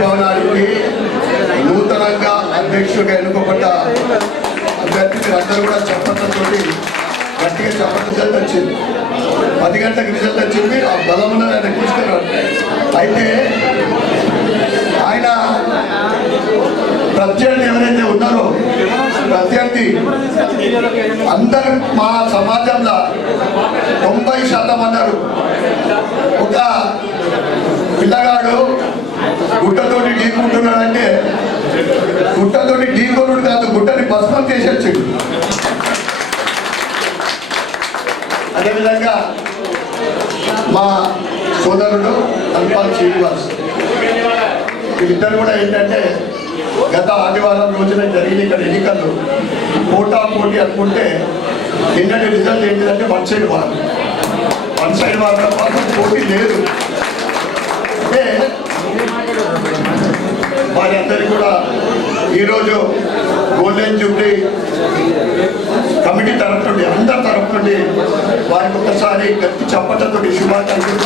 భవనానికి నూతనంగా అధ్యక్షుడిగా ఎన్నుకోబడ్డ అభ్యర్థి అందరూ కూడా చప్పట్లతో గట్టిగా రిజల్ట్ వచ్చింది. 10 గంటలకు రిజల్ట్ వచ్చింది. ఆ బలంలో ఆయన తీసుకున్నాడు. అయితే ఆయన ప్రత్యర్థి ఎవరైతే ఉన్నారో ప్రత్యర్థి అందరూ మా సమాజంలో 90% అన్నారు. ఒక పిల్లగాడు గుట్టతోటి ఢీకుంటున్నాడంటే గుట్టతోటి ఢీకొనుడు కాదు, గుట్టని భస్మం చేసేచ్చాడు. అదేవిధంగా మా సోదరుడు అల్పాల్ శ్రీనివాస్ వీళ్ళిద్దరు కూడా ఏంటంటే గత ఆదివారం రోజున జరిగిన ఇక్కడ ఎన్నికలు పోటా పోటీ అనుకుంటే నిన్నటి రిజల్ట్ ఏంటిదంటే వన్ సైడ్ వార్ మాత్రం పోటీ లేదు. అంటే వారి అందరికీ కూడా ఈరోజు గోల్డెన్ జూబ్లీ కమిటీ తరఫు నుండి అందరి తరఫు నుండి వారికి ఒకసారి గట్టి చప్పట్లతో శుభాకాంక్షలు.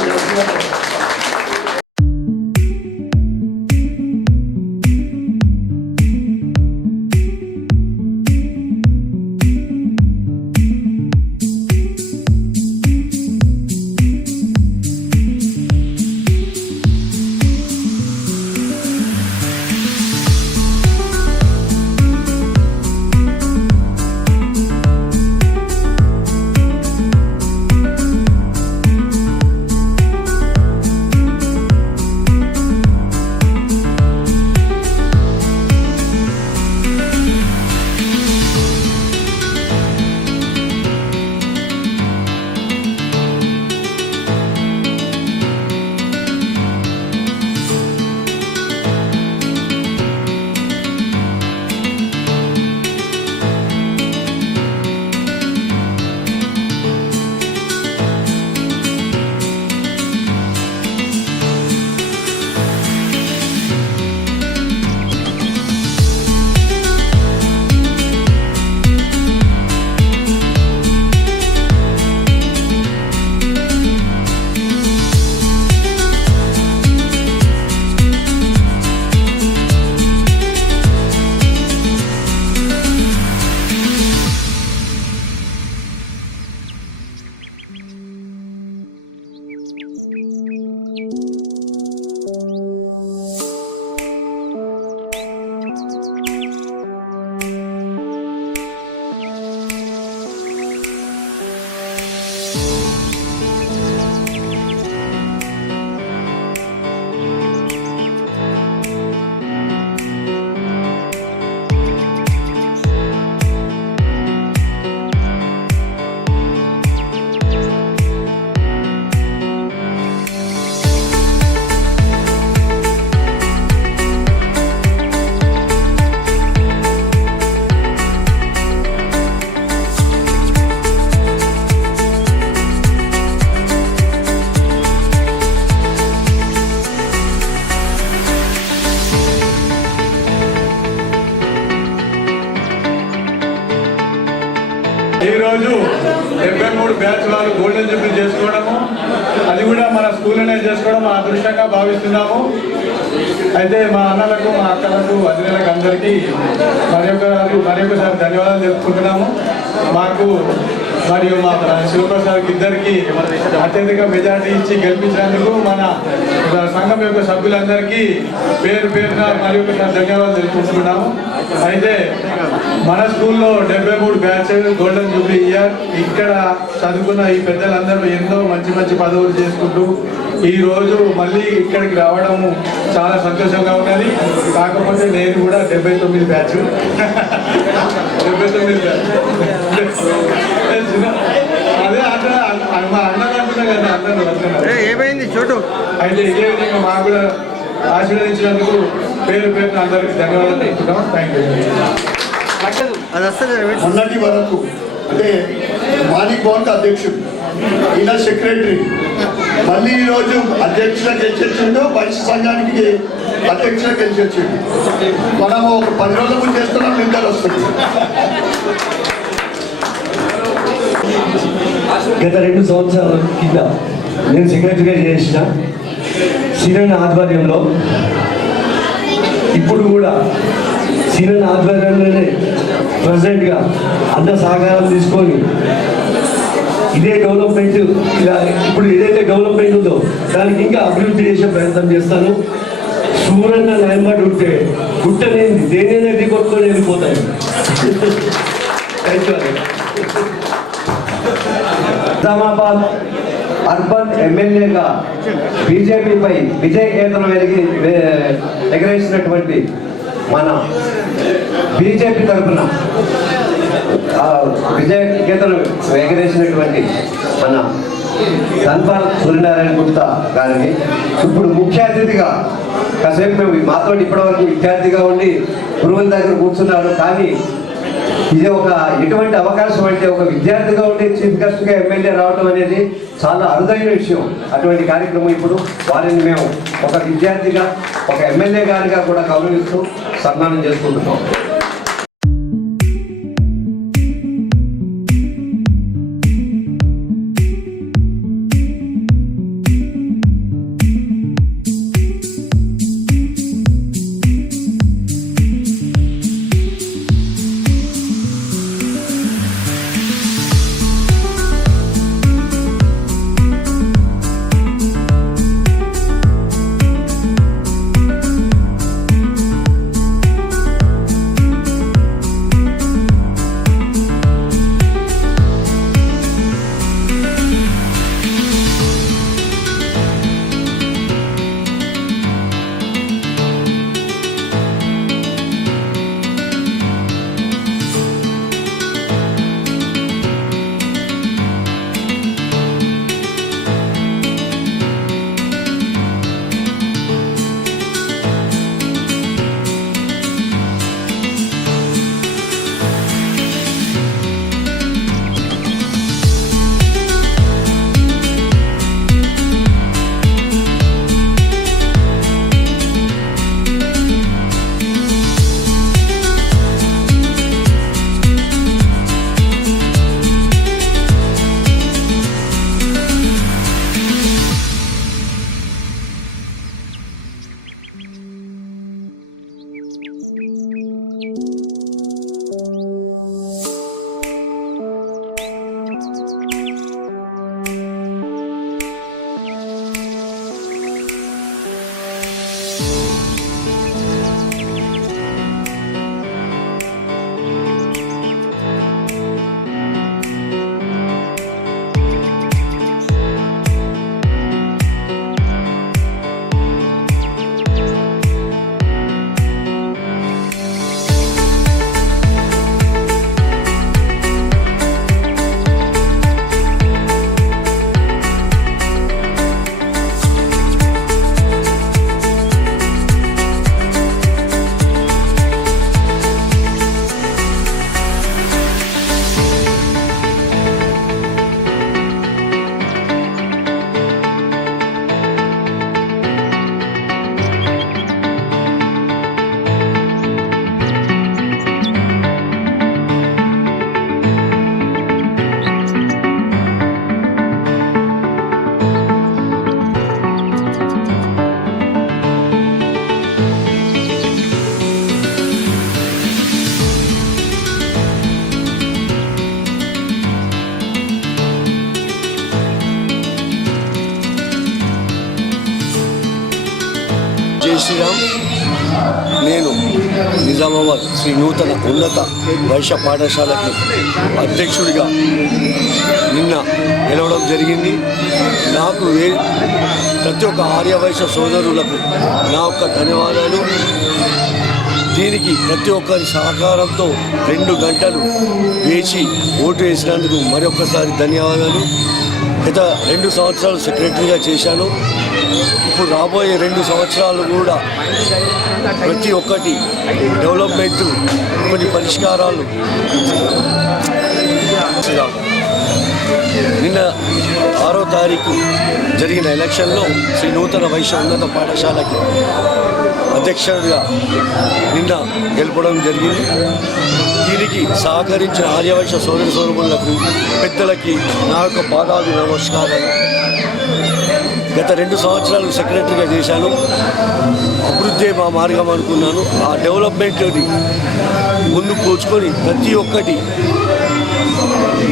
ఈరోజు 73 బ్యాచ్ వాళ్ళు గోల్డెన్ జూబ్లీ చేసుకోవడము, అది కూడా మన స్కూల్లోనే చేసుకోవడం మా అదృష్టంగా భావిస్తున్నాము. అయితే మా అన్నలకు, మా అక్కలకు, వదినలకు అందరికీ మరొకసారి ధన్యవాదాలు తెలుపుకుంటున్నాము. మాకు మరియు మా శివప్రసాద్ ఇద్దరికి అత్యధిక మెజార్టీ ఇచ్చి గెలిపించినందుకు మన సంఘం యొక్క సభ్యులందరికీ పేరున మరి ఒకసారి ధన్యవాదాలు తెలుపుకుంటున్నాము. అయితే మన స్కూల్లో 73 బ్యాచ్ గోల్డెన్ జూబ్లీ ఇయర్. ఇక్కడ చదువుకున్న ఈ పెద్దలందరూ ఎన్నో మంచి పదవులు చేసుకుంటూ ఈ రోజు మళ్ళీ ఇక్కడికి రావడము చాలా సంతోషంగా ఉన్నది. కాకపోతే నేను కూడా 79 బ్యాచ్ 79 బ్యాచ్ అదే మా అన్నలు అంటున్నా కదా, అందరూ ఏమైంది చోటు. అయితే ఇదే విధంగా మాకు కూడా ఆశీర్వదించినందుకు పేరున అందరికీ ధన్యవాదాలు చెప్తున్నాం. Thank you. మొన్నటి వరకు అంటే మాణిక్ భవన్ అధ్యక్షుడు, ఈయన సెక్రటరీ, మళ్ళీ ఈరోజు అధ్యక్షుడు గెలిచొచ్చిండు, వైశ్య సంఘానికి అధ్యక్షుడు గెలిచొచ్చిండు. మనము ఒక 10 రోజుల ముందు చేస్తున్నాం, నిందలు వస్తుంది. గత 2 సంవత్సరాల కింద నేను సెక్రటరీగా చేసిన సీనియర్ ఆధ్వర్యంలో ఇప్పుడు కూడా సీనియర్ ఆధ్వర్యంలోనే ప్రజెంట్గా అంత సహకారం తీసుకొని ఇదే డెవలప్మెంట్ ఇలా ఇప్పుడు ఏదైతే డెవలప్మెంట్ ఉందో దానికి ఇంకా అభివృద్ధి చేసే ప్రయత్నం చేస్తాను. సూర్యన్న న్యాయమాట ఉంటే గుట్టనేది దేనైనా ఎది కొట్టుకొని వెళ్ళిపోతాయి. Thank you. నిజామాబాద్ అర్బన్ ఎమ్మెల్యేగా బీజేపీపై విజయ కేతనం ఎగరేసినటువంటి మన బీజేపీ తరఫున విజయ కేతనం ఎగరేసినటువంటి మన ధన్పాల్ సూర్యనారాయణ గుప్తా గారిని ఇప్పుడు ముఖ్య అతిథిగా కాసేపు మేము మాతో ఇప్పటివరకు విద్యార్థిగా ఉండి గురువుల దగ్గర కూర్చున్నారు. కానీ ఇది ఒక ఎటువంటి అవకాశం అంటే ఒక విద్యార్థిగా ఉండి చీఫ్ గెస్ట్గా ఎమ్మెల్యే రావడం అనేది చాలా అరుదైన విషయం. అటువంటి కార్యక్రమం ఇప్పుడు వారిని మేము ఒక విద్యార్థిగా ఒక ఎమ్మెల్యే గారిగా కూడా గౌరవిస్తూ సన్మానం చేసుకుంటున్నాం. జై శ్రీరామ్. నేను నిజామాబాద్ శ్రీ నూతన ఉన్నత వైశ్య పాఠశాలకి అధ్యక్షుడిగా నిన్న గెలవడం జరిగింది. నాకు ప్రతి ఒక్క ఆర్యవైశ్య సోదరులకు నా యొక్క ధన్యవాదాలు. దీనికి ప్రతి ఒక్కరి సహకారంతో 2 గంటలు వేచి ఓటు వేసినందుకు మరొకసారి ధన్యవాదాలు. గత 2 సంవత్సరాలు సెక్రటరీగా చేశాను. ఇప్పుడు రాబోయే 2 సంవత్సరాలు కూడా ప్రతి ఒక్కటి డెవలప్మెంట్, కొన్ని పరిష్కారాలు. నిన్న 6వ తారీఖు జరిగిన ఎలక్షన్లో శ్రీ నూతన వైశ్య ఉన్నత పాఠశాలకి అధ్యక్షుడిగా నిన్న గెలపడం జరిగింది. దీనికి సహకరించిన ఆర్యవైశ్య సోదర సోదరులకు, పెద్దలకి నా యొక్క పాదాలు నమస్కారాలు. గత 2 సంవత్సరాలు సెక్రటరీగా చేశాను. అభివృద్ధి మా మార్గం అనుకున్నాను. ఆ డెవలప్మెంట్ని ముందు పోల్చుకొని ప్రతి ఒక్కటి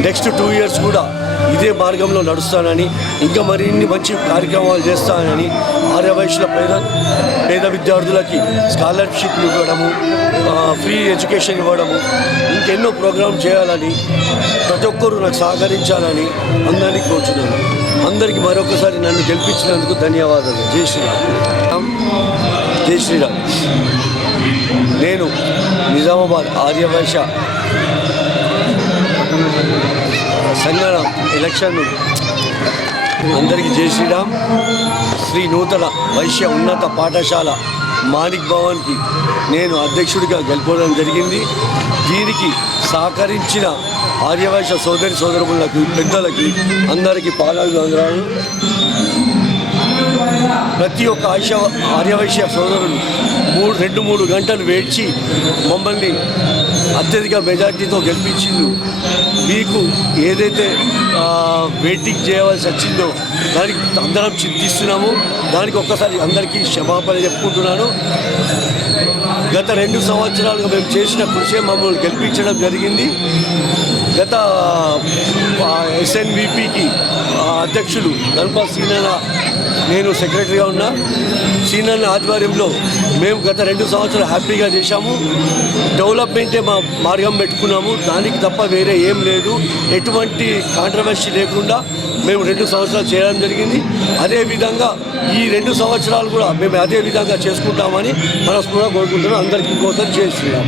నెక్స్ట్ 2 ఇయర్స్ కూడా ఇదే మార్గంలో నడుస్తానని, ఇంకా మరిన్ని మంచి కార్యక్రమాలు చేస్తానని, ఆర్యవైశ్యుల పేద విద్యార్థులకి స్కాలర్షిప్లు ఇవ్వడము, ఫ్రీ ఎడ్యుకేషన్ ఇవ్వడము, ఇంకెన్నో ప్రోగ్రామ్ చేయాలని, ప్రతి ఒక్కరూ నాకు సహకరించాలని అందరినీ కోరుచున్నాను. అందరికీ మరొకసారి నన్ను గెలిపించినందుకు ధన్యవాదాలు. జై శ్రీరామ్. జై శ్రీరామ్. నేను నిజామాబాద్ ఆర్యవైశ్య సంఘం ఎలక్షన్ అందరికీ జై శ్రీరామ్. శ్రీ నూతన వైశ్య ఉన్నత పాఠశాల మాణిక్ భవన్కి నేను అధ్యక్షుడిగా గెలుపడం జరిగింది. దీనికి సహకరించిన ఆర్యవైశ్య సోదరులకు పెద్దలకి అందరికీ పాదాలు. ప్రతి ఒక్క ఆర్యవైశ్య సోదరులు 2-3 గంటలు వేచి మమ్మల్ని అత్యధిక మెజార్టీతో గెలిపించిండు. మీకు ఏదైతే వెయిటింగ్ చేయవలసి వచ్చిందో దానికి అందరం చింతిస్తున్నాము. దానికి ఒక్కసారి అందరికీ క్షమాపణ చెప్పుకుంటున్నాను. గత 2 సంవత్సరాలుగా మేము చేసిన కృషి మమ్మల్ని గెలిపించడం జరిగింది. గత ఎస్ఎన్విపికి అధ్యక్షులు ధన్పాల్ సీనన్న, నేను సెక్రటరీగా ఉన్నా. సీనన్న ఆధ్వర్యంలో మేము గత 2 సంవత్సరాలు హ్యాపీగా చేశాము. డెవలప్మెంటే మా మార్గం పెట్టుకున్నాము. దానికి తప్ప వేరే ఏం లేదు. ఎటువంటి కాంట్రవర్సీ లేకుండా మేము 2 సంవత్సరాలు చేయడం జరిగింది. అదేవిధంగా ఈ 2 సంవత్సరాలు కూడా మేము అదే విధంగా చేసుకుంటామని మనస్ఫూర్తిగా కోరుకుంటున్నాం. అందరికీ ఇంకోసారి చేస్తున్నాం.